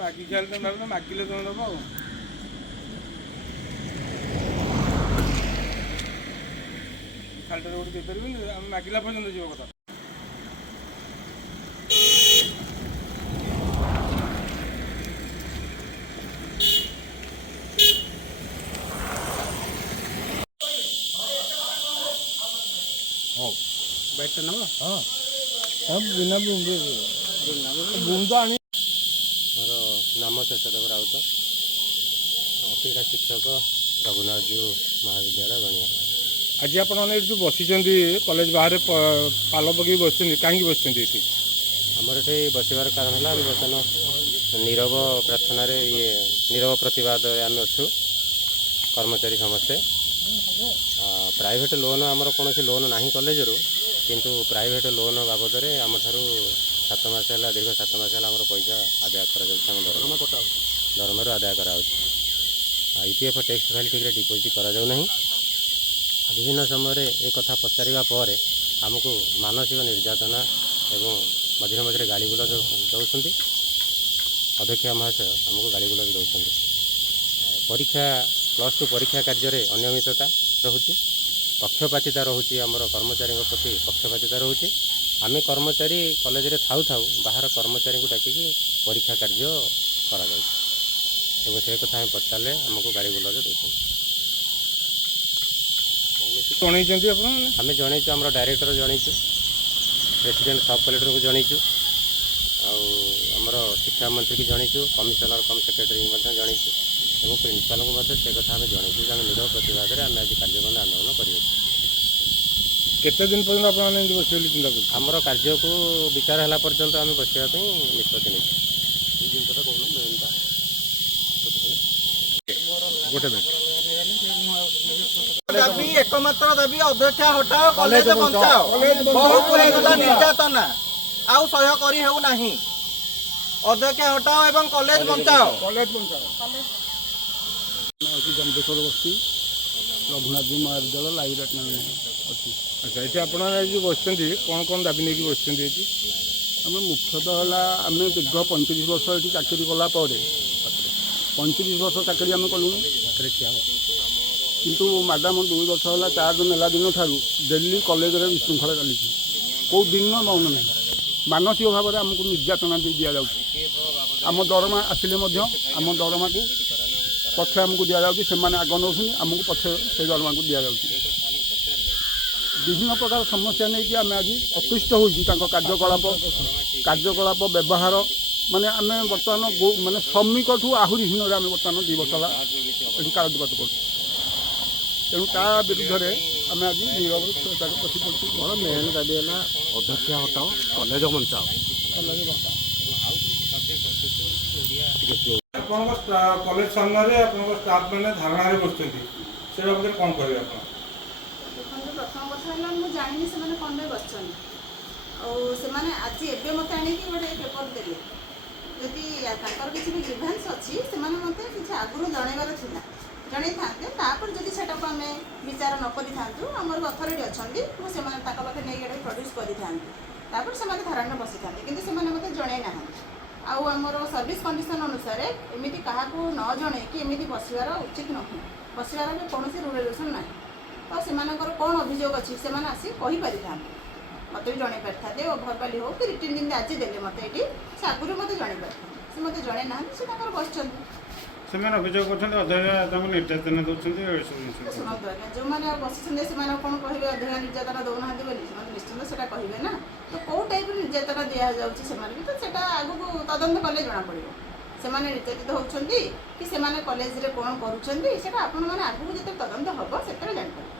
ମାଗି ଖାଇଲେ ତମେ ଭାବୁଛ ମାଗିଲେ ତମେ ଦେବ ଆଉ ଖାଲିଟାରେ ଗୋଟେ ଦେଇପାରିବିନି ଆମେ ମାଗିଲା ପର୍ଯ୍ୟନ୍ତ ଯିବ କଥା। ହଉ ବାଇକଟା ନେବ ହଁ ବିନା ବୁମ୍ ତ ଆଣି ମୋର ନାମ ଶେଷଦେବ ରାଉତ, କ୍ରୀଡ଼ା ଶିକ୍ଷକ ରଘୁନାଥଜୀଉ ମହାବିଦ୍ୟାଳୟ ଗଣିଆ। ଆଜି ଆପଣମାନେ ଏଠି ଯେଉଁ ବସିଛନ୍ତି କଲେଜ ବାହାରେ ପାଲ ପକାଇ ବସିଛନ୍ତି କାହିଁକି ବସିଛନ୍ତି ଏଠି? ଆମର ଏଠି ବସିବାର କାରଣ ହେଲା ଆମେ ବର୍ତ୍ତମାନ ନୀରବ ପ୍ରାର୍ଥନାରେ ନୀରବ ପ୍ରତିବାଦରେ ଆମେ ଅଛୁ କର୍ମଚାରୀ ସମସ୍ତେ। ପ୍ରାଇଭେଟ୍ ଲୋନ୍ ଆମର କୌଣସି ଲୋନ୍ ନାହିଁ କଲେଜରୁ, କିନ୍ତୁ ପ୍ରାଇଭେଟ୍ ଲୋନ୍ ବାବଦରେ ଆମଠାରୁ 7 ମାସ ହେଲା ଦୀର୍ଘ 7 ମାସ ହେଲା ଆମର ପଇସା ଆଦାୟ କରାଯାଉଛି। ଆମ ଦରମାରୁ ଆଦାୟ କରାଯାଉଛି। EPF ଟେକ୍ସଟ ଫାଇଲ୍ ଠିକ୍ରେ ଡିପୋଜିଟ୍ କରାଯାଉ ନାହିଁ। ବିଭିନ୍ନ ସମୟରେ ଏ କଥା ପଚାରିବା ପରେ ଆମକୁ ମାନସିକ ନିର୍ଯାତନା ଏବଂ ମଝିରେ ମଝିରେ ଗାଳିଗୁଲଜ ଦେଉଛନ୍ତି। ଅଧ୍ୟକ୍ଷ ମହାଶୟ ଆମକୁ ଗାଳିଗୁଲଜ ଦେଉଛନ୍ତି। ପରୀକ୍ଷା +2 ପରୀକ୍ଷା କାର୍ଯ୍ୟରେ ଅନିୟମିତତା ରହୁଛି, ପକ୍ଷପାତିତା ରହୁଛି, ଆମର କର୍ମଚାରୀଙ୍କ ପ୍ରତି ପକ୍ଷପାତିତା ରହୁଛି। ଆମେ କର୍ମଚାରୀ କଲେଜରେ ଥାଉ ଥାଉ ବାହାର କର୍ମଚାରୀଙ୍କୁ ଡାକିକି ପରୀକ୍ଷା କାର୍ଯ୍ୟ କରାଯାଉଛି ଏବଂ ସେ କଥା ଆମେ ପଚାରିଲେ ଆମକୁ ଗାଳିଗୁଲଜ ଦେଉଛନ୍ତି। ଜଣେଇଛନ୍ତି ଆପଣ? ଆମେ ଜଣେଇଛୁ, ଆମର ଡାଇରେକ୍ଟର ଜଣେଇଛୁ, ପ୍ରେସିଡେଣ୍ଟ ସବ୍ କଲେକ୍ଟରଙ୍କୁ ଜଣେଇଛୁ, ଆଉ ଆମର ଶିକ୍ଷାମନ୍ତ୍ରୀକି ଜଣେଇଛୁ, କମିଶନର କମ୍ ସେକ୍ରେଟାରୀଙ୍କୁ ମଧ୍ୟ ଜଣେଇଛୁ ଏବଂ ପ୍ରିନ୍ସିପାଲଙ୍କୁ ମଧ୍ୟ ସେ କଥା ଆମେ ଜଣେଇଛୁ ଯେ ଆମେ ନିରବ ପ୍ରତିବାଦରେ ଆମେ ଆଜି କାର୍ଯ୍ୟବନ୍ଦ ଆନ୍ଦୋଳନ କରିଅଛୁ। କେତେ ଦିନ ପର୍ଯ୍ୟନ୍ତ ଆପଣମାନେ ଏମିତି ବସିବେ ବୋଲି ଚିନ୍ତା କରୁଛନ୍ତି? ଆମର କାର୍ଯ୍ୟକୁ ବିଚାର ହେଲା ପର୍ଯ୍ୟନ୍ତ ଆମେ ବସିବା ପାଇଁ ନିଷ୍ପତ୍ତି ନେଇଛୁ। ଏଇ ଜିନିଷଟା କହୁନ ମେନ୍ଟା ଗୋଟେ ମିନିଟ୍। ଦାବି ଏକମାତ୍ର ଦାବି ଅଧ୍ୟକ୍ଷା ହଟାଅ, କଲେଜ ବଞ୍ଚାଅ। ବହୁ ହେଇଗଲା ନିର୍ଯାତନା, ଆଉ ସହ୍ୟ କରି ହେଉ ନାହିଁ। ଅଧ୍ୟକ୍ଷା ହଟାଅ ଏବଂ କଲେଜ ବଞ୍ଚାଅ। ଜମ୍ବେଶ୍ୱର ବସ୍ତି ରଘୁନାଥଜୀଉ ମହାବିଦ୍ୟାଳୟ ଲାଇବ୍ରେରୀ ଅଛି। ଆଚ୍ଛା, ଏଠି ଆପଣମାନେ ଯେଉଁ ବସିଛନ୍ତି କ'ଣ କ'ଣ ଦାବି ନେଇକି ବସିଛନ୍ତି ଏଠି? ଆମେ ମୁଖ୍ୟତଃ ହେଲା ଆମେ ଦୀର୍ଘ 35 ବର୍ଷ ଏଠି ଚାକିରି କଲା ପରେ 35 ବର୍ଷ ଚାକିରି ଆମେ କଲୁଣି, କିନ୍ତୁ ମ୍ୟାଡ଼ାମ୍ 2 ବର୍ଷ ହେଲା ଚାର୍ଜ ନେଲା ଦିନ ଠାରୁ ଡେଲି କଲେଜରେ ବିଶୃଙ୍ଖଳା ଚାଲିଛି। କେଉଁ ଦିନ ବନ୍ଦ ନାହିଁ। ମାନସିକ ଭାବରେ ଆମକୁ ନିର୍ଯାତନା ଦେଇ ଦିଆଯାଉଛି। ଆମ ଦରମା ଆସିଲେ ମଧ୍ୟ ଆମ ଦରମାକୁ ପଛେ ଆମକୁ ଦିଆଯାଉଛି। ସେମାନେ ଆଗ ନେଉଛନ୍ତି, ଆମକୁ ପଛେ ସେ ଦରମାକୁ ଦିଆଯାଉଛି। ବିଭିନ୍ନ ପ୍ରକାର ସମସ୍ୟା ନେଇକି ଆମେ ଆଜି ଅତିଷ୍ଠ ହୋଇଛୁ। ତାଙ୍କ କାର୍ଯ୍ୟକଳାପ ବ୍ୟବହାର ମାନେ ଆମେ ବର୍ତ୍ତମାନ ମାନେ ଶ୍ରମିକଠୁ ଆହୁରି ହୀନରେ ଆମେ ବର୍ତ୍ତମାନ 2 ବର୍ଷ ହେଲା ଏଠି କାଳତିପାତ କରୁଛୁ। ତେଣୁ ତା ବିରୁଦ୍ଧରେ ଆମେ ଆଜି ନୀରବ ତାକୁ ବସି ପଡ଼ୁଛୁ। ମୋର ମେନ୍ ଦାବି ହେଲା ଅଧ୍ୟକ୍ଷା ହଟାଅ, କଲେଜ ବଞ୍ଚାଅ। ଆପଣଙ୍କ କଲେଜ ସାମ୍ନାରେ ଆପଣଙ୍କ ଷ୍ଟାଫ୍ ମାନେ ଧାରଣାରେ ବସୁଛନ୍ତି, ସେ ବାବଦରେ କ'ଣ କହିବେ ଆପଣ? ଦେଖନ୍ତୁ, ପ୍ରଥମ କଥା ହେଲା ମୁଁ ଜାଣିନି ସେମାନେ କ'ଣ ପାଇଁ ବସିଛନ୍ତି। ଆଉ ସେମାନେ ଆଜି ଏବେ ମୋତେ ଆଣିକି ଗୋଟେ ପେପର ଦେଲେ। ଯଦି ତାଙ୍କର କିଛି ବି ଗ୍ରିଭାନ୍ସ ଅଛି ସେମାନେ ମୋତେ କିଛି ଆଗରୁ ଜଣାଇବାର ଥିଲା, ଜଣାଇଥାନ୍ତେ। ତାପରେ ଯଦି ସେଟାକୁ ଆମେ ବିଚାର ନ କରିଥାନ୍ତୁ, ଆମର ଅଥରିଟି ଅଛନ୍ତି, ମୁଁ ସେମାନେ ତାଙ୍କ ପାଖରେ ନେଇକି ଏଇଟା ପ୍ରଡ୍ୟୁସ୍ କରିଥାନ୍ତି। ତାପରେ ସେମାନେ ଧାରଣାରେ ବସିଥାନ୍ତେ, କିନ୍ତୁ ସେମାନେ ମୋତେ ଜଣାଇ ନାହାନ୍ତି। ଆଉ ଆମର ସର୍ଭିସ୍ କଣ୍ଡିସନ୍ ଅନୁସାରେ ଏମିତି କାହାକୁ ନ ଜଣେଇକି ଏମିତି ବସିବାର ଉଚିତ ନୁହେଁ। ବସିବାର ବି କୌଣସି ରୁଲ୍ ରେଗୁଲେସନ୍ ନାହିଁ। ତ ସେମାନଙ୍କର କ'ଣ ଅଭିଯୋଗ ଅଛି ସେମାନେ ଆସି କହିପାରିଥାନ୍ତେ, ମୋତେ ବି ଜଣାଇ ପାରିଥାନ୍ତେ। ଓ ଭର୍ବାଲି ହେଉ କି ରିଟିନ୍ ଯେମିତି ଆଜି ଦେଲେ ମୋତେ ଏଇଠି, ସେ ଆଗରୁ ମୋତେ ଜଣାଇ ପାରିଥାନ୍ତେ। ସେ ମୋତେ ଜଣାଇ ନାହାନ୍ତି, ସେ ତାଙ୍କର ବସିଛନ୍ତି। ସେମାନେ ଅଭିଯୋଗ କରୁଛନ୍ତି ଅଧ୍ୟକ୍ଷା ତାଙ୍କୁ ନିର୍ଯାତନା ଦେଉଛନ୍ତି। ଶୁଣନ୍ତୁ ଆଜ୍ଞା, ଯେଉଁମାନେ ଆଉ ବସିଛନ୍ତି ସେମାନେ କ'ଣ କହିବେ ଅଧ୍ୟକ୍ଷା ନିର୍ଯାତନା ଦେଉନାହାନ୍ତି ବୋଲି? ସେମାନେ ନିଶ୍ଚିନ୍ତ ସେଇଟା କହିବେ ନା। ତ କେଉଁ ଟାଇପ୍ର ନିର୍ଯାତନା ଦିଆଯାଉଛି ସେମାନେ ବି ତ ସେଇଟା ଆଗକୁ ତଦନ୍ତ କଲେ ଜଣାପଡ଼ିବ। ସେମାନେ ନିର୍ଯାତିତ ହେଉଛନ୍ତି କି ସେମାନେ କଲେଜରେ କ'ଣ କରୁଛନ୍ତି, ସେଇଟା ଆପଣମାନେ ଆଗକୁ ଯେତେବେଳେ ତଦନ୍ତ ହେବ ସେତେବେଳେ ଜାଣିପାରିବେ।